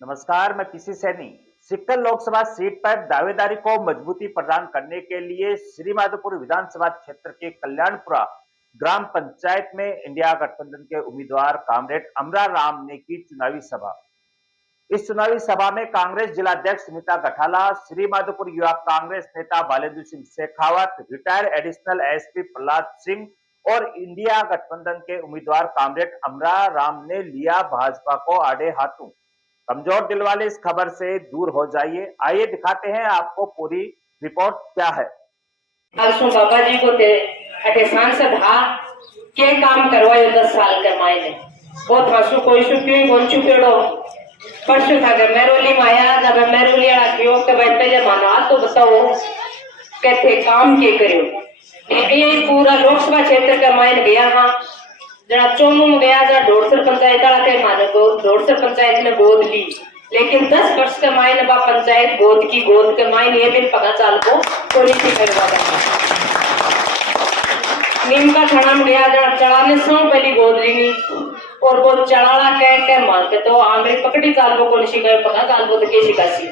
नमस्कार, मैं पीसी सैनी। सिक्कर लोकसभा सीट पर दावेदारी को मजबूती प्रदान करने के लिए श्रीमाधोपुर विधानसभा क्षेत्र के कल्याणपुरा ग्राम पंचायत में इंडिया गठबंधन के उम्मीदवार कामरेड अमरा राम ने की चुनावी सभा। इस चुनावी सभा में कांग्रेस जिलाध्यक्ष सुनीता गठाला, श्रीमाधोपुर युवा कांग्रेस नेता Balendra Singh Shekhawat, retired additional SP Prahlad Singh और इंडिया गठबंधन के उम्मीदवार कामरेड अमरा राम ने लिया भाजपा को आड़े हाथों। कमजोर दिल वाले इस खबर से दूर हो जाइए। आइए दिखाते हैं आपको पूरी रिपोर्ट क्या है। बाबा जी को अटे सांसद हा के काम करवायो 10 साल के मायने बहुत हंसू कोई सुप्यो गोंचू पेड़ो परसों था के मेरोली माया जब मेरोली आला क्यों के भाई पहले माना तो बताओ कहते काम के करियो ये पूरा लोकसभा क्षेत्र के मायने गया हां जरा चोमू में गया जरा ढोड़सर पंचायत आला के माने ढोड़सर पंचायत ने गोद ली, लेकिन 10 वर्ष के मायने बा पंचायत गोद के मायने ये भी पका चाल को कोई नहीं करवा नीम का थाना में गया जरा चढ़ाने सौ पहली गोद ली और वो चढ़ाला कह के मानते तो आंगली पकड़ी चाल को कौन शिकाय पका चाल को तो के शिकासी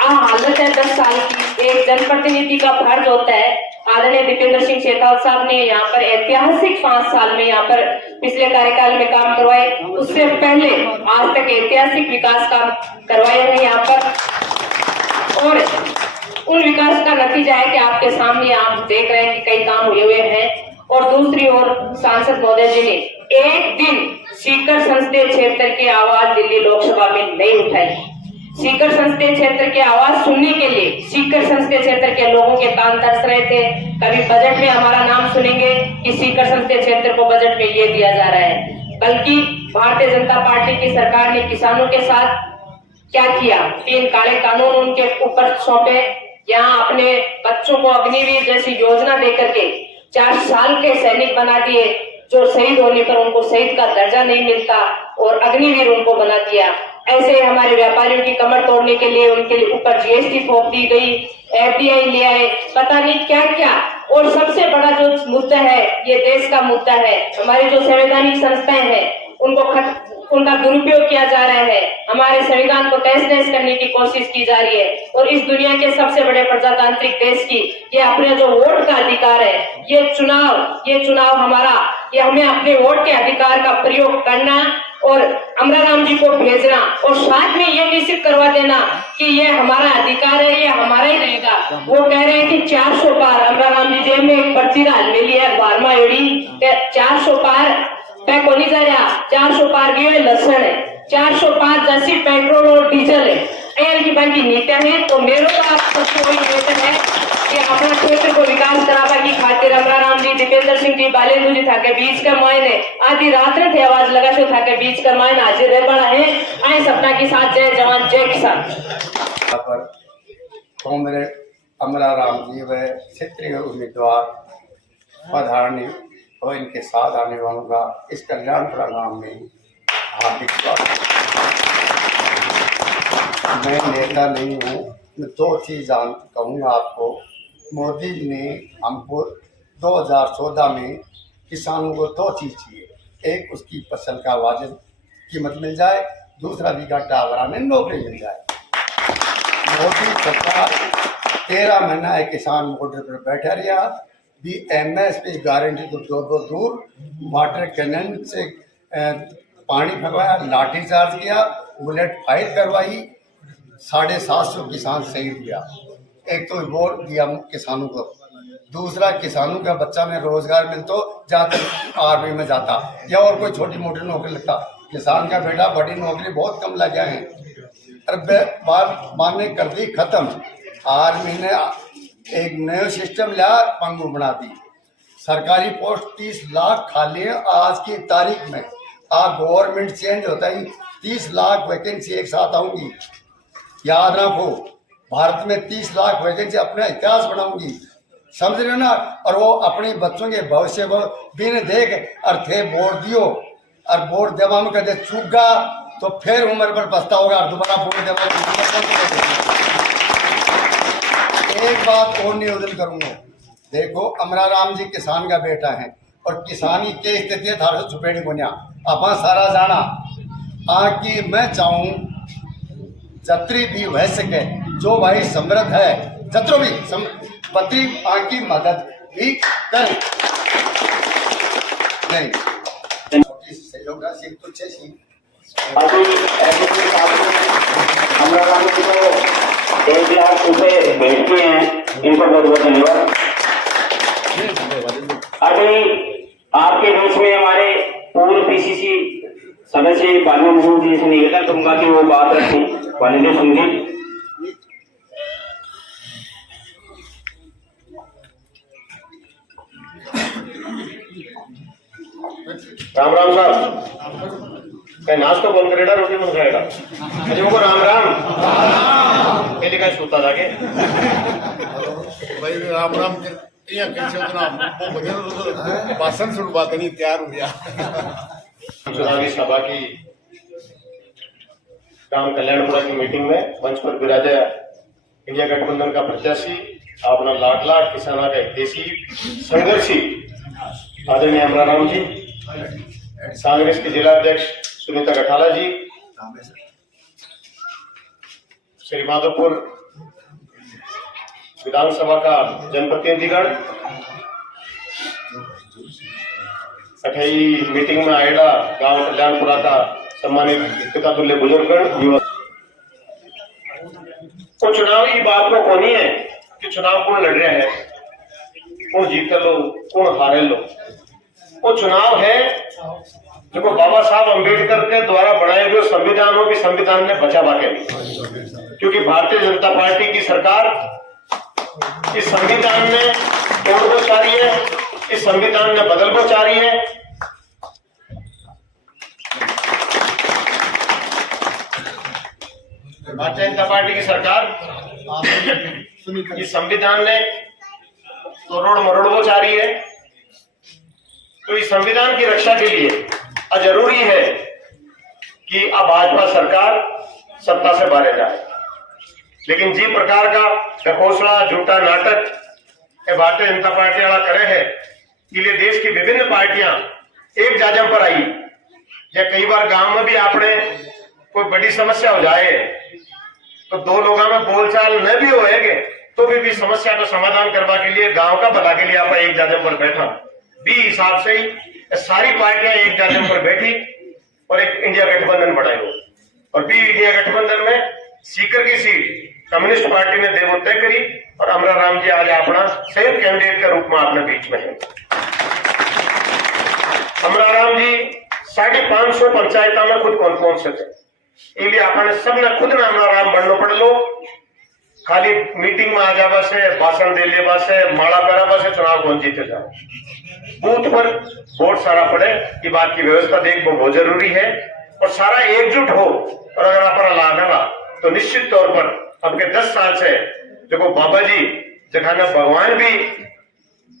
हालत है 10 साल की। एक जनप्रतिनिधि का फर्ज होता है। आदरणीय दीपेंद्र सिंह शेखावत साहब ने यहाँ पर ऐतिहासिक 5 साल में यहाँ पर पिछले कार्यकाल में काम करवाए, उससे पहले आज तक ऐतिहासिक विकास काम करवाए हैं यहाँ पर और उन विकास का नतीजा है कि आपके सामने आप देख रहे हैं कि कई काम हुए हैं। और दूसरी ओर सांसद महोदय जी ने एक दिन सीकर संसदीय क्षेत्र की आवाज दिल्ली लोकसभा में नहीं उठाई। सीकर संसदीय क्षेत्र की आवाज सुनने के लिए सीकर संसदीय क्षेत्र के लोगों के कान तरस रहे थे। कभी बजट में हमारा नाम सुनेंगे कि सीकर संसदीय क्षेत्र को बजट में ये दिया जा रहा है, बल्कि भारतीय जनता पार्टी की सरकार ने किसानों के साथ क्या किया, 3 काले कानून उनके ऊपर सौंपे। यहाँ अपने बच्चों को अग्निवीर जैसी योजना देकर के 4 साल के सैनिक बना दिए, जो शहीद होने पर उनको शहीद का दर्जा नहीं मिलता और अग्निवीर उनको बना दिया। ऐसे हमारे व्यापारियों की कमर तोड़ने के लिए उनके ऊपर जीएसटी थोप दी गई, एफडीआई ले आए, पता नहीं क्या क्या। और सबसे बड़ा जो मुद्दा है, ये देश का मुद्दा है, हमारी जो संवैधानिक संस्थाएं हैं उनका दुरुपयोग किया जा रहा है। हमारे संविधान को तहस नहस करने की कोशिश की जा रही है और इस दुनिया के सबसे बड़े प्रजातांत्रिक देश की ये अपने जो वोट का अधिकार है, ये चुनाव हमारा, ये हमें अपने वोट के अधिकार का प्रयोग करना और अमरा राम जी को भेजना और साथ में ये निश्चित करवा देना कि ये हमारा अधिकार है, ये हमारा ही रहेगा। वो कह रहे हैं कि 400 पार अमरा राम जी जेब में एक पर्ची डाल मिली है 12 एड़ी 400 पार पैक हो नहीं जा रहा, 400 पार गए लसन है, 405 जैसी पेट्रोल और डीजल है, एल की बाकी नीतियां हैं। तो मेरे को आपको कोई निवेदन है कि अपना क्षेत्र को विकास करावा की खातिर अमरा राम जी, दीपेंद्र सिंह जी, बालेंद्र जी था के बीच का मायने आधी रात में थे आवाज लगा शो था के बीच का मायने हाजिर रह बड़ा है। आए सपना के साथ जय जवान जय किसान। तो मेरे अमरा राम जी व क्षेत्रीय उम्मीदवार पधारने और इनके साथ आने वालों का इस कल्याणपुरा गांव में हार्दिक स्वागत। मैं नेता नहीं हूँ, मैं 2 चीज़ कहूँगा आपको। मोदी जी ने हमको 2014 में किसानों को 2 चीज़ चाहिए, एक उसकी फसल का वाजिब कीमत मिल जाए, दूसरा बीघा टावरा में नौकरी मिल जाए। मोदी सरकार 13 महीना एक किसान बॉर्डर पर बैठा रहा, भी MSP गारंटी तो दूर, वाटर कैनन से पानी भरवाया, लाठी चार्ज किया, बुलेट फायर करवाई, 750 किसान शहीद दिया। एक तो वोट दिया किसानों को, दूसरा किसानों का बच्चा में रोजगार मिलता जाता, आर्मी में जाता या और कोई छोटी मोटी नौकरी लगता। किसान का बेटा बड़ी नौकरी बहुत कम लग गए हैं, अरे बात मानने कर दी खत्म। आर्मी ने एक नया सिस्टम लिया, पंगु बना दी, सरकारी पोस्ट 30 लाख खाली है आज की तारीख में। गवर्नमेंट चेंज होता ही 30 लाख वैकेंसी एक साथ आऊंगी, याद रखो। भारत में 30 लाख वैकेंसी अपना इतिहास बनाऊंगी, समझ रहे हो ना। और वो अपने बच्चों के भविष्य को बिन देख और थे वोट दियो, और वोट देवा में कदे चूका तो फिर उम्र पर पछताओगा और दोबारा वोट देवा। एक बात और निवेदन करूंगा, देखो अमरा राम जी किसान का बेटा है और किसानी के स्थिति थारे छुपेड़ी बुनिया अपन सारा जाना। आकि मैं चाहूँ जत्री भी वह सके जो भाई समृद्ध है जत्रो भी पति आकी मदद भी करे नहीं सहयोग राशि तो चाहिए। अभी ऐसे हमरा राम जी को 1 लाख रुपए भेज किए हैं, इनको बहुत बहुत धन्यवाद। अभी आपके बीच में हमारे पूर्व पीसीसी सदस्य बालू सिंह जी से निवेदन करूंगा कि वो बात रखें। वानिंद्र सिंह जी, राम राम साहब, क्या नाश्ता कौन करेगा, रोटी कौन खाएगा? अजय को राम राम पहले का सोता था के भाई राम राम कैसे उतना वो बदल भाषण सुन बात नहीं तैयार हो गया। चुनावी सभा की ग्राम कल्याणपुरा की मीटिंग में मंच पर विराजा इंडिया गठबंधन का प्रत्याशी अपना लाडला किसाना का देसी संघर्षी आदरणीय अमराराम जी, कांग्रेस के जिला अध्यक्ष सुनीता गठाला जी, श्री माधोपुर विधानसभा का जनप्रतिनिधिगण, अठई मीटिंग में आएगा गांव कल्याणपुरा का सम्मानित पिता तुल्य बुजुर्गगण, युवा। तो चुनाव की बात में कौन है कि चुनाव कौन लड़ रहा है, कौन जीत लो कौन हारे लो। वो चुनाव है जो बाबा साहब अम्बेडकर के द्वारा बनाए हुए संविधानों की संविधान ने बचा बाके नहीं, क्योंकि भारतीय जनता पार्टी की सरकार इस संविधान में तोड़बो चाह रही है, इस संविधान में बदलबो चाह रही है। भारतीय जनता पार्टी की सरकार इस संविधान ने तोड़ मरोड़बो चाह रही है। तो इस संविधान की रक्षा के लिए जरूरी है कि अब भाजपा सरकार सत्ता से बाहर जाए, लेकिन जिस प्रकार का ढकोसला झूठा नाटक भारतीय जनता पार्टी वाला करे है कि लिए देश की विभिन्न पार्टियां एक जाजम पर आई, या कई बार गांव में भी आपने कोई बड़ी समस्या हो जाए तो दो लोगों में बोलचाल न भी होएगे तो भी समस्या को समाधान करवा के लिए गांव का भला के लिए आप एक जाजम पर बैठा भी हिसाब से ही सारी पार्टियां एक जाजम पर बैठी और एक इंडिया गठबंधन बनाई हो। और बी इंडिया गठबंधन में सीकर की सीट कम्युनिस्ट पार्टी ने देवो तय करी और अमराराम जी आज अपना संयुक्त कैंडिडेट के रूप में अपने बीच में है। अमराराम जी 550 पंचायतों में खुद कौन पहुंच सके, इसलिए आपने सबने खुद ने अमराराम बनना पड़ लो। खाली मीटिंग में आ जावा से, भाषण दे लेवा से, माला करावा से चुनाव कौन जीते जाए। बूथ पर वोट सारा पड़े, ये बात की व्यवस्था देखना बहुत जरूरी है और सारा एकजुट हो। और अगर अपना लागा तो निश्चित तौर पर अब के 10 साल से देखो बाबा जी जखाना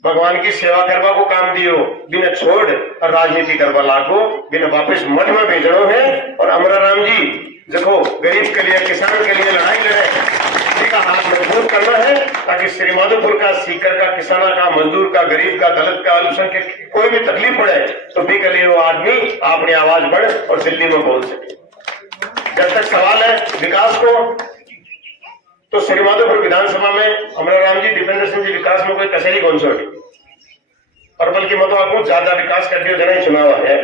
भगवान की सेवा करवा को काम दियो, बिना छोड़ और राजनीति करवा लागो, बिना वापस मठ में भेजनो है। और अमराराम जी देखो गरीब के लिए, किसान के लिए लड़ाई लड़े, का हाथ मजबूत करना है ताकि श्री माधोपुर का, सीकर का, किसाना का, मजदूर का, गरीब का, दलित का, अल्पसंख्यक कोई भी तकलीफ पड़े तो भी के लिए वो आदमी अपनी आवाज बढ़े और दिल्ली में बोल सके। जब तक सवाल है विकास को, तो श्री माधोपुर विधानसभा में अमराराम जी, दीपेंद्र सिंह जी विकास में कोई कसरी कौन सी और बल्कि मतलब आपको ज्यादा विकास कर दिया जाना ही चुनाव है,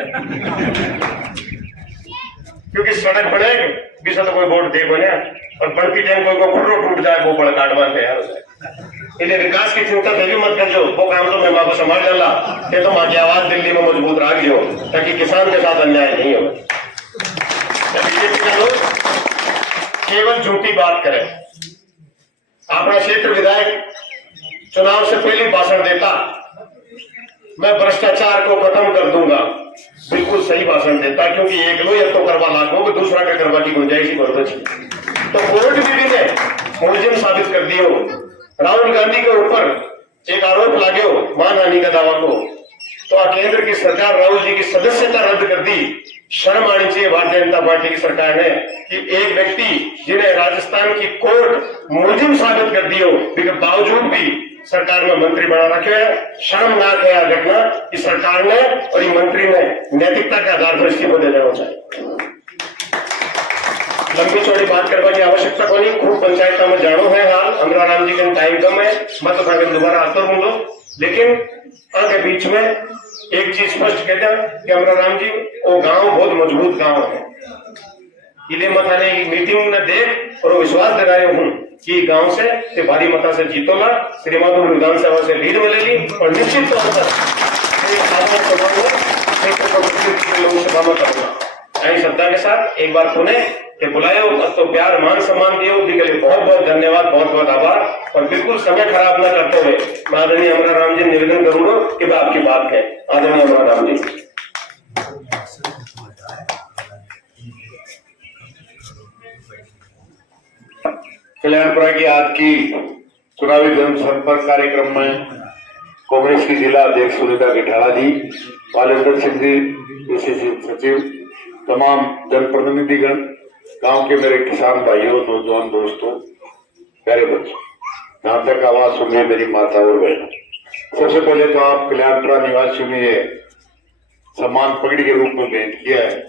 क्योंकि सड़क बनेगी बीस तो कोई वोट दे बने और बढ़ती टाइम कोई को खुर्रो टूट जाए वो बड़ा काटवा तैयार हो जाए। इसलिए विकास की चिंता कभी मत कर, जो वो काम तो मैं माँ को संभाल डाला, ये तो माँ की आवाज दिल्ली में मजबूत रख जो ताकि किसान के साथ अन्याय नहीं हो। बीजेपी के लोग केवल झूठी बात करें। अपना क्षेत्र विधायक चुनाव से पहले भाषण देता, मैं भ्रष्टाचार को खत्म कर दूंगा, बिल्कुल सही भाषण देता, क्योंकि एक लो या तो करवा लागो दूसरा का करवा की गुंजाइश ही बहुत अच्छी। तो कोर्ट भी ने मुलजिम साबित कर दियो। राहुल गांधी के ऊपर एक आरोप लागो मानहानि का दावा को, तो केंद्र की सरकार राहुल जी की सदस्यता रद्द कर दी। शर्म आनी चाहिए भारतीय जनता पार्टी की सरकार ने कि एक व्यक्ति जिन्हें राजस्थान की कोर्ट मुलजिम साबित कर दियो, इसके बावजूद भी सरकार में मंत्री बना रखे है। शर्मनाक है यह घटना कि सरकार ने और ये मंत्री ने नैतिकता के आधार पर इस्तीफा दे देना चाहिए। लंबी चौड़ी बात करने की आवश्यकता को नहीं। खूब पंचायत में जानो है हाल अमरा राम जी का टाइम कम है, मत दोबारा आते बोलो। लेकिन आगे बीच में एक चीज स्पष्ट कहते हैं कि अमरा राम जी वो गांव बहुत मजबूत गांव है। इले मताने मीटिंग न देख और विश्वास दिलाए हूँ कि गांव से भारी मता से जीतोगा, श्रीमाधोपुर विधानसभा से लीड मिलेगी और निश्चित तौर पर लोकसभा में करूंगा। ऐसी श्रद्धा के साथ एक बार पुणे के बुलाए तो प्यार मान सम्मान दिए उसके लिए बहुत बहुत धन्यवाद, बहुत बहुत आभार। और बिल्कुल समय खराब न करते हुए मैं आदरणीय अमरा राम जी निवेदन करूंगा कि आपकी बात है। आदरणीय अमरा राम जी। कल्याणपुरा की आज की चुनावी जनसंपर्क कार्यक्रम में कांग्रेस की जिला अध्यक्ष सुनीता गिठाड़ा जी, बालेंद्र सिंह जी, पीसीसी सचिव, तमाम जनप्रतिनिधिगण, गांव के मेरे किसान भाइयों, नौजवान दोस्तों, प्यारे बच्चों, यहाँ तक आवाज सुनिए मेरी माता और बहन। सबसे पहले तो आप कल्याणपुरा निवासियों ने सम्मान पगड़ी के रूप में भेंट किया है।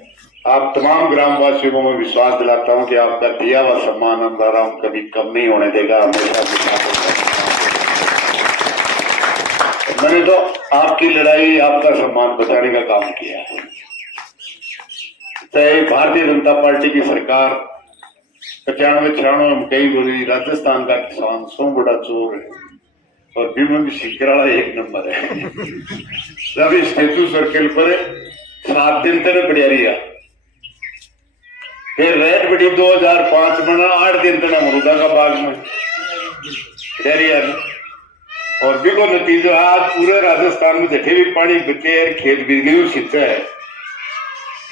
आप तमाम ग्रामवासियों को मैं विश्वास दिलाता हूं कि आपका दिया हुआ सम्मान अंधाराम कभी कम नहीं होने देगा, हमेशा। मैंने तो आपकी लड़ाई, आपका सम्मान बचाने का काम किया है। चाहे भारतीय जनता पार्टी की सरकार 95-96 में कई बोली राजस्थान का किसान सौ बड़ा चोर है और भीम भी शिकराड़ा एक नंबर है। रवि स्टेचू सर्किल पर 7 दिन तक बढ़िया रिया, फिर रेड बड़ी 2005 में 8 दिन तक अमरूदा का बाग में डरिया और बिको नतीजा आज पूरे राजस्थान में जठे भी पानी बचे है, खेत बिजली सिंचा है,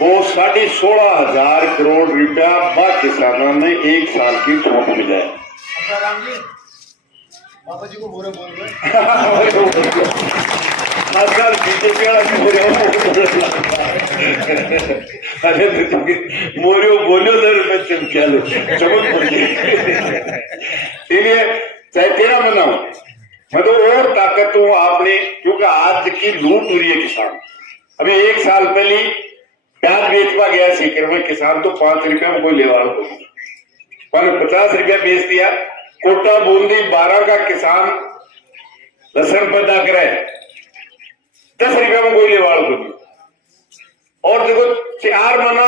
वो 16,500 करोड़ रुपया बा किसानों ने एक साल की छूट मिला है। बाबा जी को बोल रहे आजकल बीजेपी अरे मोरियो बोलियो तो चमकिया लो चमक बोलिए। इसलिए चाहे 13 महीना हो, मैं तो और ताकत हूं आपने, क्योंकि आज की लूट हो रही है किसान। अभी 1 साल पहले प्याज बेचवा गया सीकर में, किसान तो 5 रुपया में कोई लेवा हो, 50 रुपया बेच दिया। कोटा बूंदी 12 का किसान लसन पैदा करे 10 रुपया में कोई लेवाड़ को नहीं। और देखो 4 महीना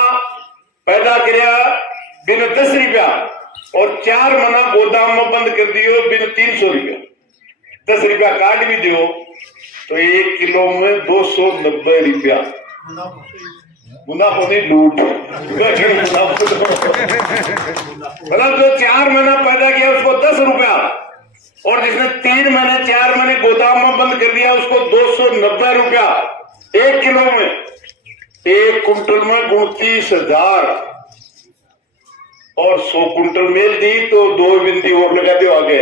पैदा किया बिन 10 रुपया और 4 महीना गोदाम में बंद कर दियो बिन 300 रुपया। 10 रुपया काट भी दियो तो 1 किलो में 290 रुपया मुनाफा नहीं, लूट। मतलब जो 4 महीना पैदा किया उसको 10 रुपया और जिसने 3 महीने 4 महीने गोदाम में बंद कर दिया उसको 290 रुपया 1 किलो में। 1 कुंटल में 29,000 और 100 कुंटल मेल दी तो 2 बिंदी और लगा दो आगे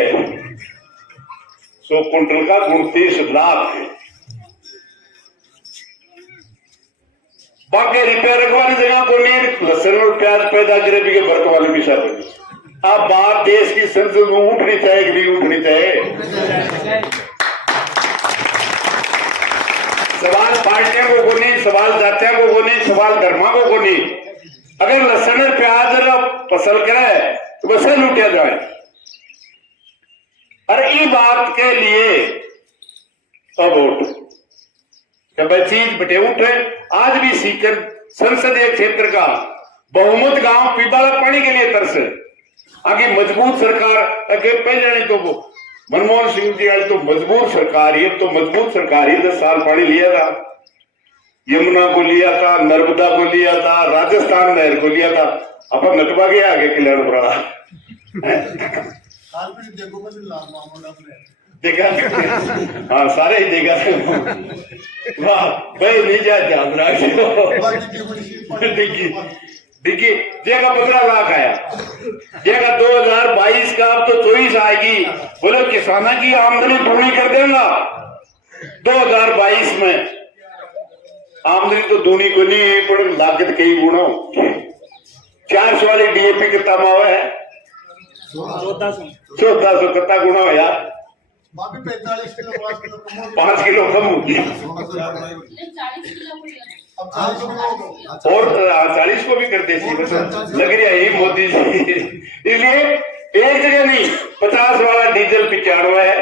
100 कुंटल का 29 लाख। बाकी रुपया रखवाली जगह को नहीं, लसन और प्याज पैदा करे भी बरत वाली भी सब। अब बात देश की संसद में उठनी चाहिए कि नहीं उठनी चाहिए? सवाल पार्टियों को नहीं, सवाल जातियों को नहीं, सवाल धर्मा को नहीं। अगर लसन और प्याज फसल करे तो बस लूटिया जाए। और इस बात के लिए अब वोट चीज बटे उठे। आज भी सीकर संसदीय क्षेत्र का बहुमत गांव पीपाला पानी के लिए तरसे। आगे मजबूत सरकार, अगे पहले नहीं तो वो मनमोहन सिंह जी वाली तो मजबूत सरकार, ये तो मजबूत सरकार ही 10 साल पानी लिया था, यमुना को लिया था, नर्मदा को लिया था, राजस्थान नहर को लिया था। अपन नटवा गया आगे कल्याणपुरा देखा, हाँ सारे ही देखा। वाह भाई नहीं जाए ध्यान देखिए जेगा 15 लाख आया, जेगा 2022 का अब तो 24 आएगी। बोले किसाना की आमदनी पूरी कर देगा 2022 में। आमदनी तो दूनी को नहीं पर लागत कई गुणों 400 वाली डीएपी कितना मावा है 1400 कितना गुणा हो यार बाकी 45 किलो 5 किलो कम हो 5 किलो कम होगी अब 40 किलो और 40 को भी कर देती लग रहा है यही मोदी जी। इसलिए एक जगह नहीं, 50 वाला डीजल 95 है,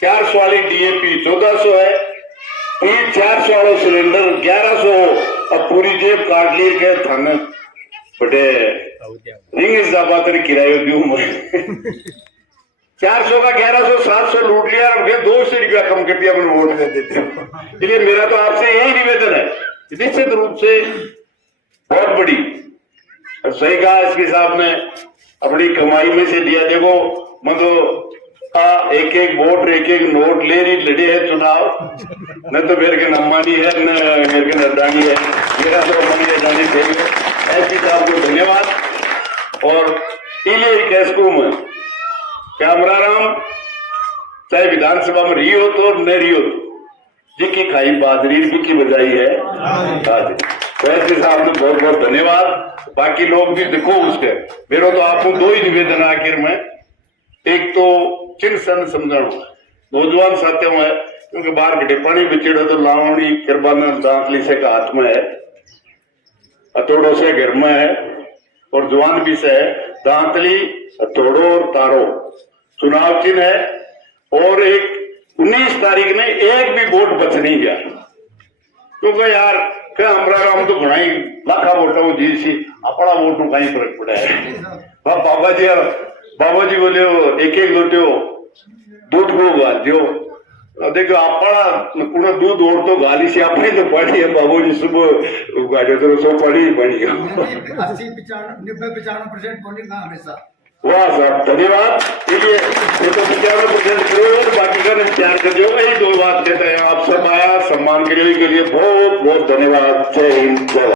400 वाली DAP 1400 है, 400 वाला सिलेंडर 1100 हो। अब पूरी जेब काट लिए गए थाने बटे रिंग इजाबातर किराए दूं मैं 400 का 1100 700 लूट लिया और फिर 200 रुपया कम कर दिया, अपने वोट दे देते हो। इसलिए मेरा तो आपसे यही निवेदन है, निश्चित रूप से बहुत बड़ी और सही कहा एसपी साहब ने, अपनी कमाई में से दिया। देखो मतलब एक एक वोट एक एक नोट ले रही लड़े है चुनाव, न तो मेरे के नम्मानी है न मेरे के नरदानी है, मेरा तो मनी जानी चाहिए। एसपी साहब को धन्यवाद। और इले कैसको में कैमराराम चाहे विधानसभा में रही हो तो न रही हो, जिसकी खाई बादरी की बजाई है एसपी साहब ने बहुत बहुत धन्यवाद। बाकी लोग भी देखो उसके, मेरा तो आपको 2 ही निवेदन आखिर में, एक तो चिन्ह सन समझाना नौजवान साथियों है, क्योंकि बाहर गड्ढे पानी बिछड़े तो लावणी किरबान दांतली से का हाथ में है, हथौड़ों से घर में है और जवान भी से है, दांतली हथौड़ो और तारो चुनाव चिन्ह है। और एक 19 तारीख ने एक भी वोट बच नहीं गया, क्योंकि यार क्या हमारा हम तो घुनाई लाखा वोटा जी सी अपना वोट नु कहीं फर्क पड़ा है। बाबा जी बोले एक एक लोटे दूध को गाजो, देखो अपना पूरा दूध और तो गाली से अपने तो पड़ी है, बाबू जी सुबह गाड़ियों तो सो पड़ी बनी 80-95% वोटिंग था हमेशा। वाह साहब धन्यवाद। इसलिए तो 95% करो, बाकी का इंतजार कर दो। यही 2 बात कहते हैं, आप सब आया सम्मान के लिए बहुत बहुत धन्यवाद। जय हिंद जय